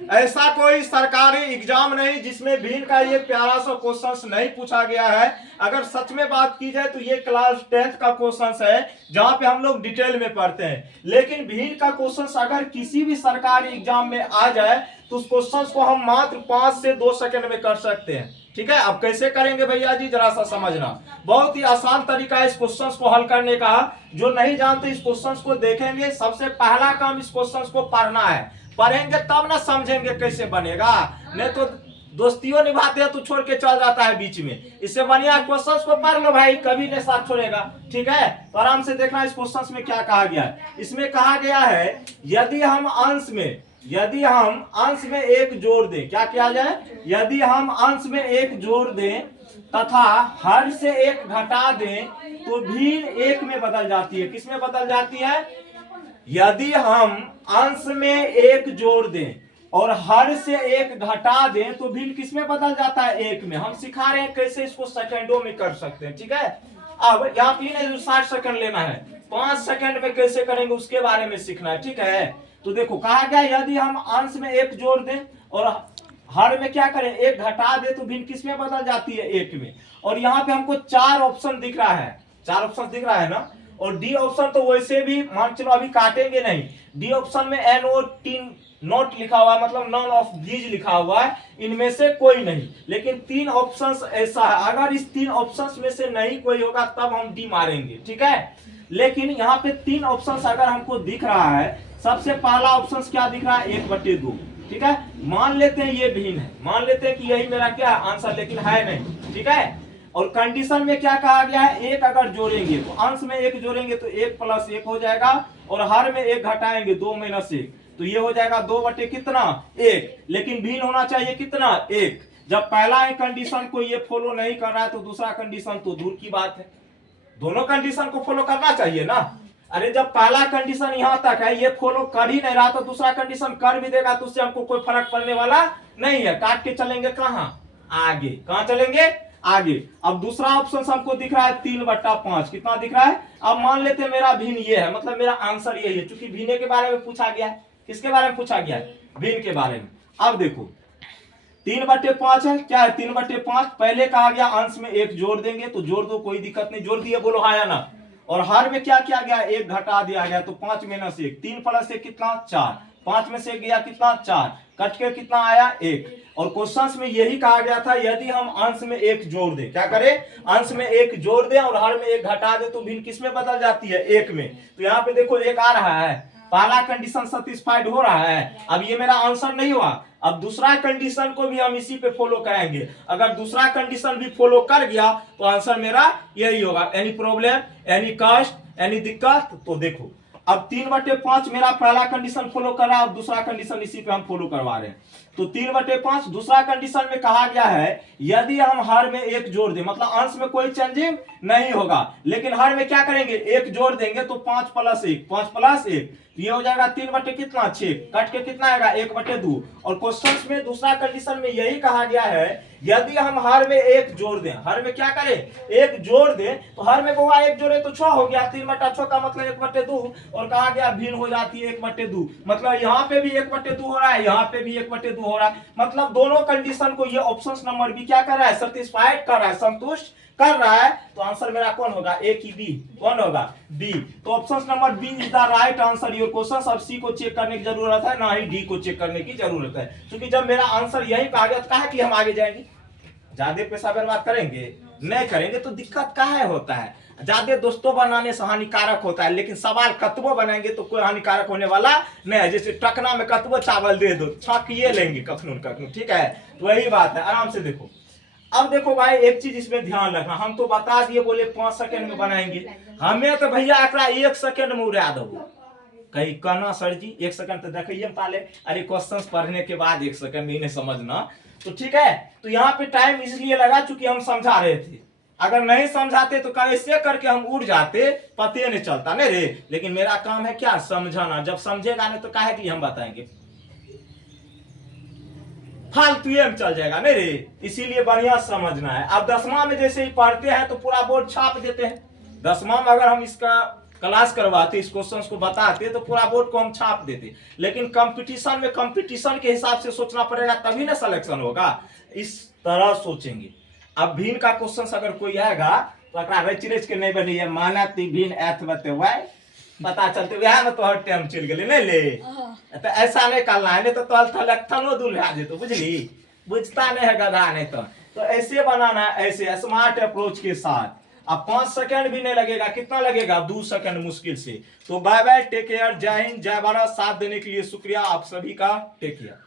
ऐसा कोई सरकारी एग्जाम नहीं जिसमें भिन्न का ये प्यारा सा क्वेश्चन नहीं पूछा गया है। अगर सच में बात की जाए तो ये क्लास 10th का क्वेश्चन है जहां पे हम लोग डिटेल में पढ़ते हैं। लेकिन भिन्न का क्वेश्चन अगर किसी भी सरकारी एग्जाम में आ जाए तो उस क्वेश्चन को हम मात्र 5 से 2 सेकंड में कर सकते हैं। ठीक है, अब कैसे करेंगे भैया जी, जरा सा समझना। बहुत ही आसान तरीका है इस क्वेश्चन को हल करने का। जो नहीं जानते इस क्वेश्चन को देखेंगे, सबसे पहला काम इस क्वेश्चन को पढ़ना है। पढ़ेंगे तब ना समझेंगे कैसे बनेगा, नहीं तो दोस्तियों निभाते हैं तो छोड़ के चल जाता है बीच में। इससे बढ़िया क्वेश्चन को पढ़ लो भाई, कभी नहीं साथ छोड़ेगा। ठीक है, तो आराम से देखना इस क्वेश्चन में क्या कहा गया है। इसमें कहा गया है यदि हम अंश में एक जोड़ दें, क्या किया जाए, यदि हम अंश में एक जोड़ दें तथा हर से एक घटा दें तो भिन्न एक में बदल जाती है। किस में बदल जाती है, यदि हम अंश में एक जोड़ दें और हर से एक घटा दें तो भिन्न किस में बदल जाता है, एक में। हम सिखा रहे हैं कैसे इसको सेकंडों में कर सकते हैं। ठीक है, अब यहाँ पे 60 सेकंड लेना है, 5 सेकंड में कैसे करेंगे उसके बारे में सीखना है। ठीक है, तो देखो कहा गया यदि हम अंश में एक जोड़ दें और हर में क्या करें, एक घटा दे तो भिन्न किस में बदल जाती है, एक में। और यहाँ पे हमको 4 ऑप्शन दिख रहा है, 4 ऑप्शन दिख रहा है ना। और डी ऑप्शन तो वैसे भी मान चलो अभी काटेंगे नहीं। डी ऑप्शन में NOT नोट लिखा हुआ है, मतलब नॉन ऑफ दीज लिखा हुआ है, इनमें से कोई नहीं। लेकिन 3 ऑप्शंस ऐसा है, अगर इस 3 ऑप्शंस में से नहीं कोई होगा तब हम डी मारेंगे। ठीक है, लेकिन यहाँ पे 3 ऑप्शंस अगर हमको दिख रहा है, सबसे पहला ऑप्शन क्या दिख रहा है, 1/2। ठीक है, मान लेते हैं ये भिन्न है, मान लेते हैं कि यही मेरा क्या आंसर, लेकिन है नहीं। ठीक है, और कंडीशन में क्या कहा गया है, एक अगर जोड़ेंगे तो अंश में एक जोड़ेंगे तो 1 + 1 हो जाएगा, और हर में एक घटाएंगे 2 - 1 तो ये हो जाएगा 2 कितना 1। लेकिन भिन्न होना चाहिए कितना, 1। जब पहला कंडीशन को ये फॉलो नहीं कर रहा है तो दूसरा कंडीशन तो दूर की बात है, दोनों कंडीशन को फॉलो करना चाहिए ना। अरे जब पहला कंडीशन यहां तक है, ये फॉलो कर ही नहीं रहा तो दूसरा कंडीशन कर भी देगा तो उससे हमको कोई फर्क पड़ने वाला नहीं है। काट के चलेंगे कहां, आगे। कहां चलेंगे, आगे। अब दूसरा ऑप्शन हमको दिख रहा है 3/5, कितना दिख रहा है। अब मान लेते हैं मेरा भिन्न ये है, मतलब मेरा आंसर यही है, क्योंकि भिन्न के बारे में पूछा गया है। किसके बारे में पूछा गया है, भिन्न के बारे में। अब देखो 3/5 है, क्या है 3/5। पहले कहा गया अंश में एक जोड़ देंगे तो जोड़ दो, कोई दिक्कत नहीं, जोड़ दिए, बोलो हाँ या ना। और हर में क्या किया गया, एक घटा दिया गया तो 5 - 1, 3 + 1 कितना 4, 5 में से गया कितना 4, कट के कितना आया 1। और क्वेश्चंस में यही कहा गया था यदि हम अंश में एक जोड़ दें, क्या करें, अंश में एक जोड़ दें और हर में एक घटा दें तो भिन्न किस में बदल जाती है, एक में। तो यहाँ पे देखो एक आ रहा है, पहला कंडीशन सेटिस्फाइड हो रहा है। अब ये मेरा आंसर नहीं हुआ, अब दूसरा कंडीशन को भी हम इसी पे फॉलो कराएंगे। अगर दूसरा कंडीशन भी फॉलो कर गया तो आंसर मेरा यही होगा। एनी प्रॉब्लम, एनी कष्ट, एनी दिक्कत। तो देखो अब 3/5 मेरा पहला कंडीशन फॉलो कर रहा है, अब दूसरा कंडीशन इसी पे हम फॉलो करवा रहे हैं। तो 3/5 दूसरा कंडीशन में कहा गया है यदि हम हर में एक जोड़ दें, मतलब अंश में कोई चेंजिंग नहीं होगा, लेकिन हर में क्या करेंगे, एक जोड़ देंगे तो 5 + 1, 5 + 1 ये हो जाएगा 3 कितना 6, कट के कितना आएगा 1/2। और क्वेश्चंस में दूसरा कंडीशन में यही कहा गया है यदि हम हर में एक जोड़ दें, हर में क्या करें, एक जोड़ दें तो हर में होगा एक जोड़े तो 6 हो गया, 3/6 का मतलब 1/2। और कहा गया भिन्न हो जाती है 1/2, मतलब यहाँ पे भी 1/2 हो रहा है, यहाँ पे भी 1/2 हो रहा है। मतलब दोनों कंडीशन को ये ऑप्शन नंबर बी क्या कर रहा है, सेटिस्फाइड कर रहा है, संतुष्ट कर रहा है। तो आंसर मेरा कौन होगा, ए की बी, कौन होगा, बी। तो option number B is the right answer your question. अब सी को चेक करने की जरूरत है, ना ही डी को चेक करने की जरूरत है, क्योंकि जब मेरा आंसर यही कहा गया तो कहा कि हम आगे जाएंगे, ज्यादा पैसा बर्बाद करेंगे नहीं करेंगे तो दिक्कत काहे होता है। ज्यादा दोस्तों बनाने से हानिकारक होता है, लेकिन सवाल कतबो बनाएंगे तो कोई हानिकारक होने वाला नहीं है। जैसे टकना में कतबो चावल दे दो, छक ये लेंगे कखनू कखनू। ठीक है, तो वही बात है, आराम से देखो। अब देखो भाई एक चीज इसमें ध्यान रखना, हम तो बता दिए बोले 5 सेकंड में बनाएंगे, हमें तो भैया एकरा 1 सेकंड में उड़ा दो। कहीं कहना सर जी 1 सेकंड तो देखिए पहले, अरे क्वेश्चंस पढ़ने के बाद 1 सेकंड में इन्हें समझना। तो ठीक है, तो यहाँ पे टाइम इसलिए लगा चूंकि हम समझा रहे थे, अगर नहीं समझाते तो कैसे करके हम उड़ जाते, पते नहीं चलता नहीं रे। लेकिन मेरा काम है क्या, समझाना। जब समझेगा नहीं तो काहे कि हम बताएंगे, फालतू में चल जाएगा नहीं रे, इसीलिए बढ़िया समझना है। अब 10वां में जैसे ही पढ़ते हैं तो पूरा बोर्ड छाप देते हैं। 10वां में अगर हम इसका क्लास करवाते, इस क्वेश्चन को बताते तो पूरा बोर्ड को हम छाप देते। लेकिन कंपटीशन में कंपटीशन के हिसाब से सोचना पड़ेगा, तभी ना सिलेक्शन होगा। इस तरह सोचेंगे। अब भिन्न का क्वेश्चन अगर कोई आएगा तो रच रच के नहीं बनी है, माना ती भिन्न एथ बते हुआ पता चलते वह में तो हर टाइम चल गए नहीं ले। तो ऐसा नहीं करना है, नहीं तो थनो दूल्हा जे तो बुझली, बुझता नहीं है गधा नहीं तो ऐसे बनाना, ऐसे स्मार्ट अप्रोच के साथ। अब 5 सेकंड भी नहीं लगेगा, कितना लगेगा 2 सेकंड मुश्किल से। तो बाय बाय, टेक केयर, जय हिंद, जय भारत। साथ देने के लिए शुक्रिया आप सभी का, टेक केयर।